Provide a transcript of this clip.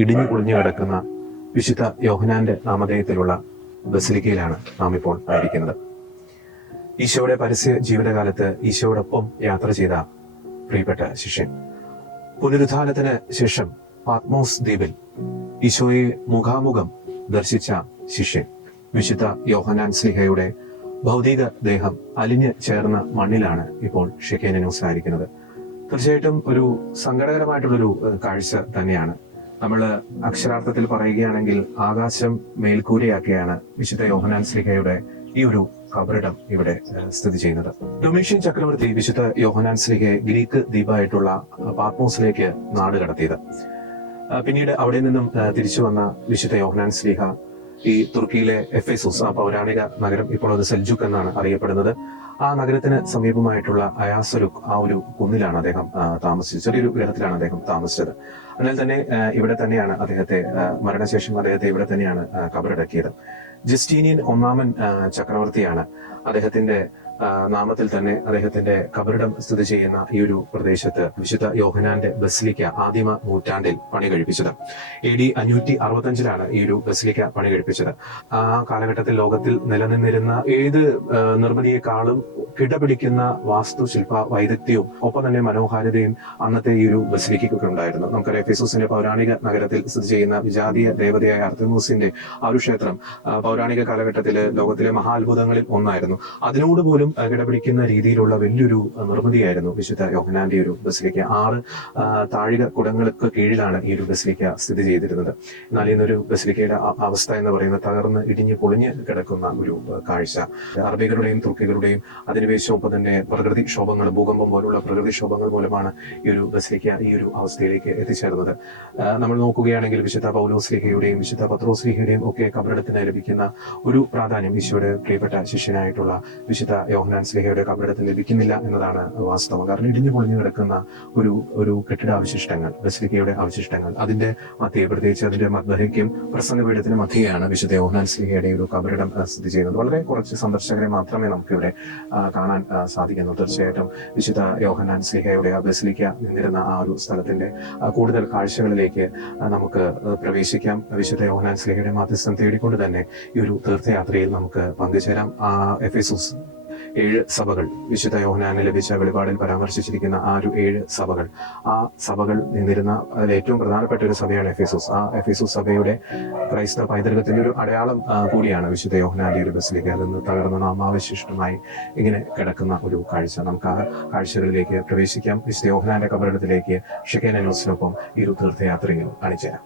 ഇടിഞ്ഞു പൊളിഞ്ഞു കിടക്കുന്ന വിശുദ്ധ യോഹന്നാന്റെ നാമധേയത്തിലുള്ള ബസിലിക്കയിലാണ് നാം ഇപ്പോൾ ആയിരിക്കുന്നത്. ഈശോയുടെ പരസ്യ ജീവിതകാലത്ത് ഈശോയോടൊപ്പം യാത്ര ചെയ്ത പ്രിയപ്പെട്ട ശിഷ്യൻ, പുനരുത്ഥാനത്തിന് ശേഷം പാത്മോസ് ദ്വീപിൽ ഈശോയെ മുഖാമുഖം ദർശിച്ച ശിഷ്യൻ, വിശുദ്ധ യോഹന്നാൻ സ്ലീഹയുടെ ഭൗതിക ദേഹം അലിഞ്ഞു ചേർന്ന മണ്ണിലാണ് ഇപ്പോൾ ഷെക്കേനനോസ് ആയിരിക്കുന്നത്. തീർച്ചയായിട്ടും ഒരു സങ്കടകരമായിട്ടുള്ളൊരു കാഴ്ച തന്നെയാണ്. നമ്മൾ അക്ഷരാർത്ഥത്തിൽ പറയുകയാണെങ്കിൽ ആകാശം മേൽക്കൂരയാക്കിയാണ് വിശുദ്ധ യോഹന്നാൻ സ്ലീഹയുടെ ഈ ഒരു കബറിടം ഇവിടെ സ്ഥിതി ചെയ്യുന്നത്. ഡൊമീഷ്യൻ ചക്രവർത്തി വിശുദ്ധ യോഹന്നാൻ സ്ലീഹയെ ഗ്രീക്ക് ദ്വീപായിട്ടുള്ള പാത്മോസിലേക്ക് നാട് കടത്തിയത്. പിന്നീട് അവിടെ നിന്നും തിരിച്ചു വന്ന വിശുദ്ധ യോഹന്നാൻ സ്ലീഹ ഈ തുർക്കിയിലെ എഫേസോസ്, ആ പൗരാണിക നഗരം, ഇപ്പോൾ അത് സെൽജുക്ക് എന്നാണ് അറിയപ്പെടുന്നത്, ആ നഗരത്തിന് സമീപമായിട്ടുള്ള അയാസലുക്ക്, ആ ഒരു കുന്നിലാണ് അദ്ദേഹം താമസിച്ചത്. ചെറിയൊരു ഗ്രഹത്തിലാണ് അദ്ദേഹം താമസിച്ചത്. അതിനാൽ തന്നെ ഇവിടെ തന്നെയാണ് അദ്ദേഹത്തെ മരണശേഷം അദ്ദേഹത്തെ ഇവിടെ തന്നെയാണ് കബറടക്കിയത്. ജസ്റ്റീനിയൻ ഒന്നാമൻ ചക്രവർത്തിയാണ് അദ്ദേഹത്തിന്റെ നാമത്തിൽ തന്നെ അദ്ദേഹത്തിന്റെ കബറിടം സ്ഥിതി ചെയ്യുന്ന ഈ ഒരു പ്രദേശത്ത് വിശുദ്ധ യോഹന്നാന്റെ ബസിലിക്ക ആദിമ നൂറ്റാണ്ടിൽ പണി കഴിപ്പിച്ചത്. AD 565 ഈ ഒരു ബസിലിക്ക പണി കഴിപ്പിച്ചത്. ആ കാലഘട്ടത്തിൽ ലോകത്തിൽ നിലനിന്നിരുന്ന ഏത് നിർമ്മിതിയെക്കാളും കിടപിടിക്കുന്ന വാസ്തുശില്പ വൈദഗ്ധ്യവും ഒപ്പം തന്നെ മനോഹാരിതയും അന്നത്തെ ഈ ഒരു ബസിലിക്കയ്ക്കൊക്കെ ഉണ്ടായിരുന്നു. നമുക്കറിയാം, എഫേസോസിന്റെ പൗരാണിക നഗരത്തിൽ സ്ഥിതി ചെയ്യുന്ന വിജാതീയ ദേവതയായ അർതെമൂസിന്റെ ആ ഒരു ക്ഷേത്രം പൗരാണിക കാലഘട്ടത്തില് ലോകത്തിലെ മഹാത്ഭുതങ്ങളിൽ ഒന്നായിരുന്നു. അതിനോട് പോലും കിടപിടിക്കുന്ന രീതിയിലുള്ള വലിയൊരു നിർമ്മിതിയായിരുന്നു വിശുദ്ധ യോഹന്നാന്റെ ഒരു ബസിലിക്ക. 6 താഴിക കുടങ്ങൾക്ക് കീഴിലാണ് ഈ ഒരു ബസിലിക്ക സ്ഥിതി ചെയ്തിരുന്നത്. എന്നാൽ ഇന്നൊരു ബസിലിക്കയുടെ അവസ്ഥ എന്ന് പറയുന്നത് തകർന്ന് ഇടിഞ്ഞ് പൊളിഞ്ഞ് കിടക്കുന്ന ഒരു കാഴ്ച. അറബികളുടെയും തുർക്കികളുടെയും അധിനിവേശം, ഒപ്പം തന്നെ പ്രകൃതിക്ഷോഭങ്ങൾ, ഭൂകമ്പം പോലുള്ള പ്രകൃതിക്ഷോഭങ്ങൾ മൂലമാണ് ഈ ഒരു ബസിലിക്ക ഈ ഒരു അവസ്ഥയിലേക്ക് എത്തിച്ചേർന്നത്. നമ്മൾ നോക്കുകയാണെങ്കിൽ വിശുദ്ധ പൗലോസ്ലീഹയുടെയും വിശുദ്ധ പത്രോസ്ലീഹയുടെയും ഒക്കെ കബറിടത്തിന് ലഭിക്കുന്ന ഒരു പ്രാധാന്യം ഈശോയുടെ പ്രിയപ്പെട്ട ശിഷ്യനായിട്ടുള്ള വിശുദ്ധ യോഹന്നാൻ സ്ലീഹയുടെ കബറിടത്തിൽ ലഭിക്കുന്നില്ല എന്നതാണ് വാസ്തവം. കാരണം ഇടിഞ്ഞു പൊളിഞ്ഞു കിടക്കുന്ന ഒരു കെട്ടിടാവശിഷ്ടങ്ങൾ, ബസിലിക്കയുടെ അവശിഷ്ടങ്ങൾ, അതിന്റെ മധ്യേ, പ്രത്യേകിച്ച് അതിന്റെ മദ്ബഹയ്ക്കും പ്രസംഗപീഠത്തിന് മധ്യയാണ് വിശുദ്ധ യോഹന്നാൻ സ്ലീഹയുടെ ഒരു കബറിടം സ്ഥിതി ചെയ്യുന്നത്. വളരെ കുറച്ച് സന്ദർശകരെ മാത്രമേ നമുക്കിവിടെ കാണാൻ സാധിക്കുന്നു. തീർച്ചയായിട്ടും വിശുദ്ധ യോഹന്നാൻ സ്ലീഹയുടെ ആ ബസിലിക്ക നിന്നിരുന്ന ആ ഒരു സ്ഥലത്തിന്റെ കൂടുതൽ കാഴ്ചകളിലേക്ക് നമുക്ക് പ്രവേശിക്കാം. വിശുദ്ധ യോഹന്നാൻ സ്ലീഹയുടെ മധ്യസ്ഥം തേടിക്കൊണ്ട് തന്നെ ഈ ഒരു തീർത്ഥയാത്രയിൽ നമുക്ക് പങ്കുചേരാം. എഫേസോസ് 7 സഭകൾ, വിശുദ്ധ യോഹന്നാന് ലഭിച്ച വെളിപാടിൽ പരാമർശിച്ചിരിക്കുന്ന ആ ഒരു 7 സഭകൾ, ആ സഭകൾ നിന്നിരുന്ന അതിൽ ഏറ്റവും പ്രധാനപ്പെട്ട ഒരു സഭയാണ് എഫേസോസ്. ആ എഫേസോസ് സഭയുടെ ക്രൈസ്തവ പൈതൃകത്തിന്റെ ഒരു അടയാളം കൂടിയാണ് വിശുദ്ധ യോഹന്നാന്റെ ഒരു ബസിലിക്ക. അതിൽ തകർന്ന നാമാവശിഷ്ടമായി ഇങ്ങനെ കിടക്കുന്ന ഒരു കാഴ്ച. നമുക്ക് ആ കാഴ്ചകളിലേക്ക് പ്രവേശിക്കാം. വിശുദ്ധ യോഹന്നാന്റെ കബറിടത്തിലേക്ക് ഷെക്കേനനോസിനൊപ്പം ഈ ഒരു തീർത്ഥയാത്രയിൽ അണിചേരാം.